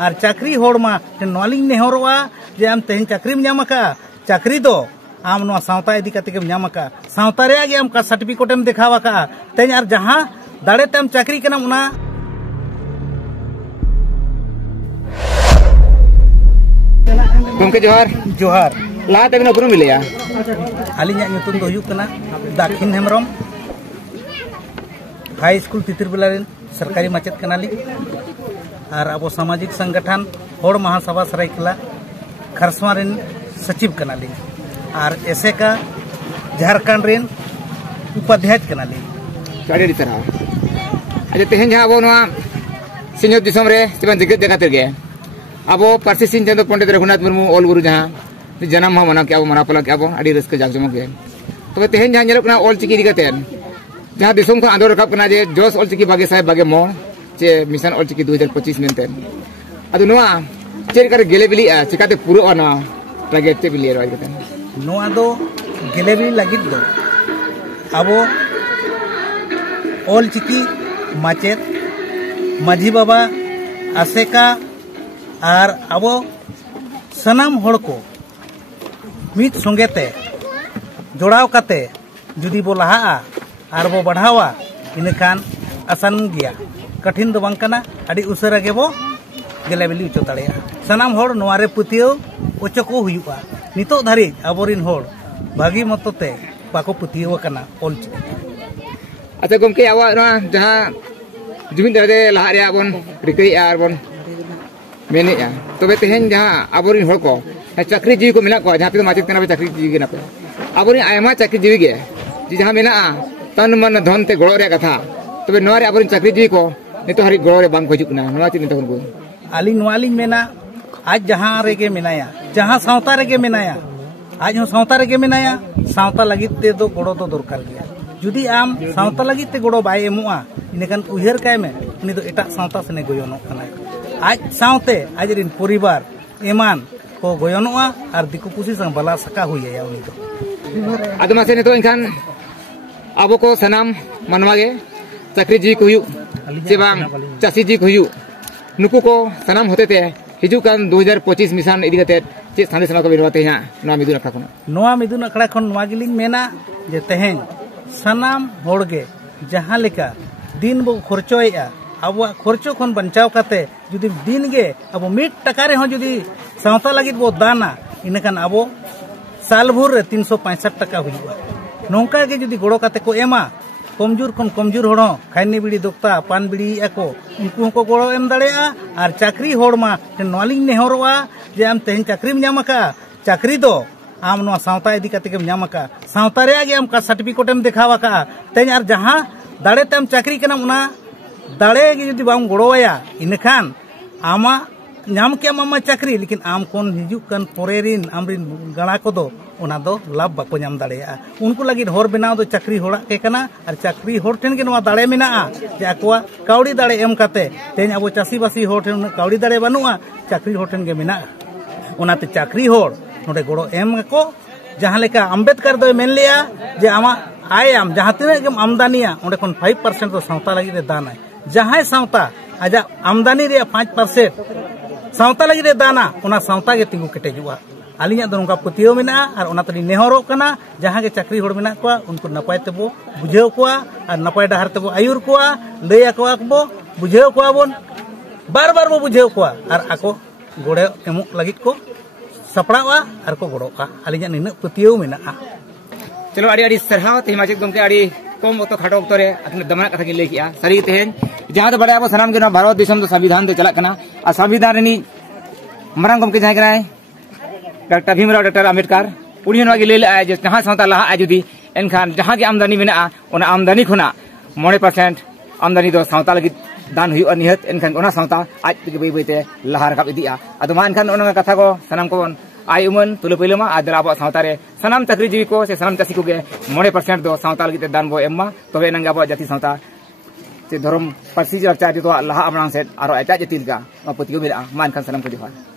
और चाकरी होड़मा नवालिंग नेहरोआ जे आम तेहन चाकरी नामका चाकरी दो आम नवा सावता इदी कते नामका सावता रे आगे आम का सर्टिफिकेट देखावाका तेन और जहां दाड़े तेम चाकरी कना उना गमके जोहार जोहार लाहा तक उपरुम मिलेया आलिया ᱧᱩᱛᱩᱢ ᱫᱚ ᱦᱩᱭᱩᱜ ᱠᱟᱱᱟ दाखिन हेम्ब्रम हाई स्कूल तितिरबेला सरकारी माचेद कनाली और अब सामाजिक संगठन होड़ महासभा सरायकेला खरसवा सचिव कनाली और एसेका झारखंड उपाध्याय कनाली तरह अच्छा तेहन जहाँ अब सिंह दिसम रे जिगत जगत गे अब पार्सी सिंह चंद्र पंडित रघुनाथ मुर्मू ऑल गुरु जहाँ जन्म मना के मना पला के अड़ी रस्क जाक जमक तब तेहन जहाँ ऑल चिकी इदी जहाँ दिसम को आंदोलन रखा जे जोश ऑल चिकी बागे साहेब बागे मोड़ चे मिशन ऑल चिकी 2025 मेनते अदो नोआ चेक गेले बिली चिकाते पूरा टारगेट चे बिली नोआ दो गेले बिली लगित दो अब ऑल चिकी माचेद माझी बाबा आसेका और अब सनाम होड़ को मित संगेते जोड़ाव काते जुदी बो लहा और बो बढ़ावा इनखान आसान गया कठिन दो बांकना अड़ी उसरा के बो गेले बिली उचो दाड़ेया सनाम होड़ नोआरे पुतियो उचो को हुयुआ नितो धारी अबोरिन होड़ भागी मतोते बाको पुतियो कना ऑल चिकी अच्छा गमके आवा जहाँ जुमिन दे लहा रे बन रिकई आर बन मेने तबे तेहन जहाँ अबोरिन होड़ को चाकरी जीवी को मिला को जहाँ पे माचित करना चाकरी जीवी के अबोरिन आयमा चाकरी जीवी के जहाँ मेना तन मन धन ते गड़ो रे कथा तबे नोरे अबोरिन चाकरी जीवी को नितो हरि गड़ो रे बांग खोजुकना नोआ चिन नितो को आलिंग नोआलिंग मेना आज जहाँ रेगे मेनाया जहाँ सावता रेगे मेनाया आज हो सावता रेगे मेनाया सावता लगित ते दो गड़ो दो दरकार गया जुदी आम सावता लगित ते गड़ो बाय एमुआ इनेकान उहर काय में उनी दो एटा सावता सने गोयनो कना आज सावते आज रिन परिवार एमान को गोयनोआ और दिकु पुसी संग बला सका हुइया उनी दो आदमा से नितो इनखान आबो को सनाम मनवागे चाकरी जी को हुयु जे बांग चासी जी को हुयु नुकु को सनाम होते ते हिजु कान 2025 मिशन इदी कते चे संदेश ना को बिरवाते यहाँ नोआ मिदुन अखड़ा खन नोआ मिदुन अखड़ा खन नोआ गिलिंग मेना जे तेहेन सनाम होड़गे जहाँ लेका दिन बो खर्चोया अब खर्चो खन बंचाव काते जुदी दिन गे अब मिट टका रे हो जुदी सावता लगित बो दाना इनखान अब साल भर 365 टका हुआ नौका के जुदी गड़ो काते को एमा कमजोर खन कमजोर होड़ खैनी बिड़ी दोक्ता पान बिड़ी को उनको को गड़ो एम दाड़ेया और चाकरी होड़मा नवालिंग नेहरोआ जे आम तेहन चाकरी नामका चाकरी दो आम नवा सावता इदी कते नामका सावता रे आगे आम का सर्टिफिकेट देखावाका तेन और जहां दाड़े तेम चाकरी कना उना दाड़े जुदी बाम गड़ोया इनखान आमा नाम के मामा चाकरी लेकिन आम कोन हिजुक कन पोरेरिन आमरिन गणा को दो ओना दो लाभ बाको नाम दाड़ेया उनको लगी होर बनाव दो चाकरी होड़ा के कना और चाकरी होर ठेन के नवा दाड़े मेना जे आकोआ काउडी दाड़े एम काते तेन अब चासी बासी होर ठेन काउडी दाड़े बनुआ चाकरी होर ठेन के मेना ओनाते चाकरी होर नोडे गड़ो एम को जहाँ लेका अम्बेडकर दो मेन लिया जे आमा आयाम जहाँ तीन गेम आमदानिया ओंडे खन 5% तो सावता लगी रे दान है जहाँ सावता आजा आमदानी रे 5% सावता लगी रे दाना ओना सावता के तिंगु केटेजुआ आलिया दो नोंका पतियो मेना और ओना तली नेहरो कना जहाँ के चाकरी होड़ मेना को उनको नपाय तेबो बुझेव कोआ और नपाय डहार तेबो आयुर कोआ लैया कोआ को बुझेव कोआ बोन बार बार बो बुझेव कोआ और आको गोड़े एमुक लगित को सपड़ावा और को गड़ोका आलिया निन पतियो मेना चलो आड़ी आड़ी सरहाव ते माचित गमके आड़ी कम तो खाटो तो रे अखने दमना कथा के लेकिया सरी तेहन जहाँ तो बड़ा अब सनाम के भारत देशम तो संविधान ते चला कना आ संविधान रेनी मरंग गमके जाय कनाय डॉक्टर भीमराव डॉक्टर अम्बेडकर उनी नवा के ले जे जहाँ सावता लहा जुदी एनखान जहाँ के आमदानी मेना ओना आमदानी खुना 9% आमदानी दो सावता लगी दान हुई निहत एनखान ओना सावता आज के बई बईते लहा रकाब इदिया अदो मा एनखान ओना कथा को सनाम को आई उमन तुलो पैलमा आदर अब सावता रे सनाम चाकरी जीवी को से सनाम चासी को गे 9% दो सावता लगी दान बो एम्मा तबे नंगा अब जाति सावता से धर्म पार्सी चर्चा जो लहा अमरांग से आरो एटा जतिल का पतियो मेरा मान खान सनाम को जोहार।